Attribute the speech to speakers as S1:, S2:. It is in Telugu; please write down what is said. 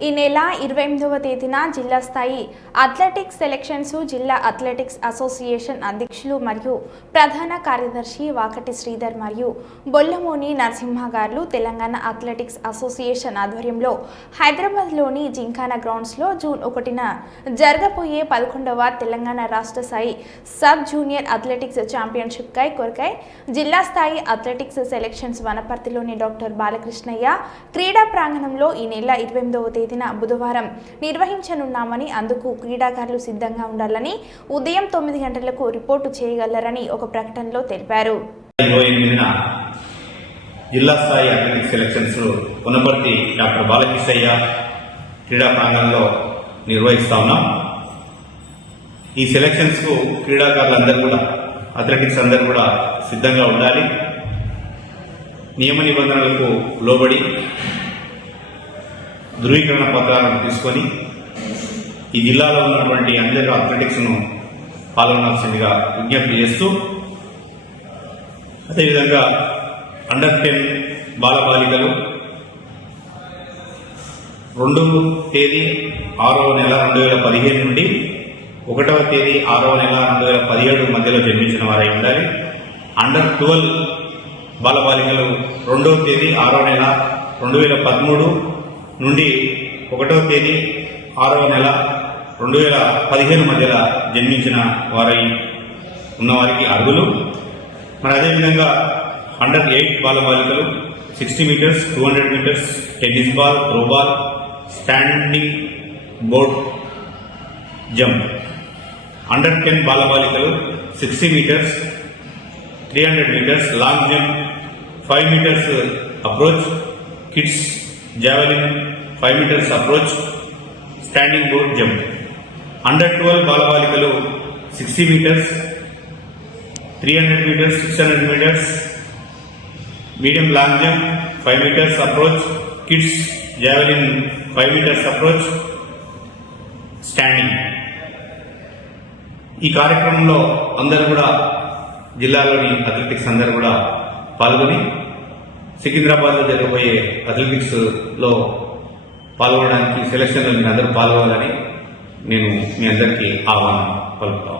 S1: ఈ నెల ఇరవై ఎనిమిదవ తేదీన జిల్లా స్థాయి అథ్లెటిక్స్ సెలక్షన్స్ జిల్లా అథ్లెటిక్స్ అసోసియేషన్ అధ్యక్షులు మరియు ప్రధాన కార్యదర్శి వాకటి శ్రీధర్ మరియు బొల్లమోని నరసింహ గారు తెలంగాణ అథ్లెటిక్స్ అసోసియేషన్ ఆధ్వర్యంలో హైదరాబాద్లోని జింకానా గ్రౌండ్స్లో జూన్ ఒకటిన జరగబోయే పదకొండవ తెలంగాణ రాష్ట్ర స్థాయి సబ్ జూనియర్ అథ్లెటిక్స్ ఛాంపియన్షిప్ కై కొరకై జిల్లా స్థాయి అథ్లెటిక్స్ సెలక్షన్స్ వనపర్తిలోని డాక్టర్ బాలకృష్ణయ్య క్రీడా ప్రాంగణంలో ఈ నెల ఇరవై ఎనిమిదవ తేదీ తేదీన బుధవారం నిర్వహించనున్నామని అందుకు క్రీడాకారులు సిద్ధంగా ఉండాలని ఉదయం తొమ్మిది గంటలకు రిపోర్టు చేయగలరని ఒక ప్రకటనలో తెలిపారు.
S2: జిల్లా స్థాయి అథ్లెటిక్ సెలక్షన్స్ పునపర్తి డాక్టర్ బాలకృష్ణయ్య క్రీడా ప్రాంగణంలో నిర్వహిస్తా ఉన్నాం. ఈ సెలక్షన్స్కు క్రీడాకారులందరూ కూడా అథ్లెటిక్స్ అందరూ కూడా సిద్ధంగా ఉండాలి. నియమ నిబంధనలకు లోబడి ధృవీకరణ పత్రాలను తీసుకొని ఈ జిల్లాలో ఉన్నటువంటి అందరూ అథ్లెటిక్స్ను పాల్గొనాల్సిందిగా విజ్ఞప్తి చేస్తూ అదేవిధంగా అండర్ టెన్ బాలబాలికలు రెండు తేదీ ఆరవ నెల రెండు వేల పదిహేను నుండి ఒకటవ తేదీ ఆరవ నెల రెండు వేల పదిహేడు మధ్యలో జన్మించిన వారై ఉండాలి. అండర్ ట్వెల్వ్ బాలబాలికలు రెండవ తేదీ ఆరవ నెల రెండు వేల పదమూడు నుండి ఒకటవ తేదీ ఆరవ నెల రెండు వేల పదిహేను మధ్యలో జన్మించిన వారై ఉన్నవారికి అర్హులు. మరి అదేవిధంగా under eight బాలబాలికలు sixty metres two hundred metres tennis ball throw ball standing board jump under ten బాలబాలికలు sixty metres three hundred metres long jump five metres approach kids javelin five metres approach standing board jump under twelve బాలబాలికలు sixty metres three hundred metres six hundred metres medium long jump five metres approach kids javelin five metres approach standing ఈ కార్యక్రమంలో అందరూ కూడా జిల్లాలోని అథ్లెటిక్స్ అందరూ కూడా పాల్గొని సికింద్రాబాద్లో జరగబోయే అథ్లెటిక్స్లో పాల్గొనడానికి సెలక్షన్లో మీరు అందరూ పాల్గొనాలని నేను మీ అందరికీ ఆహ్వానం పలుకుతాను.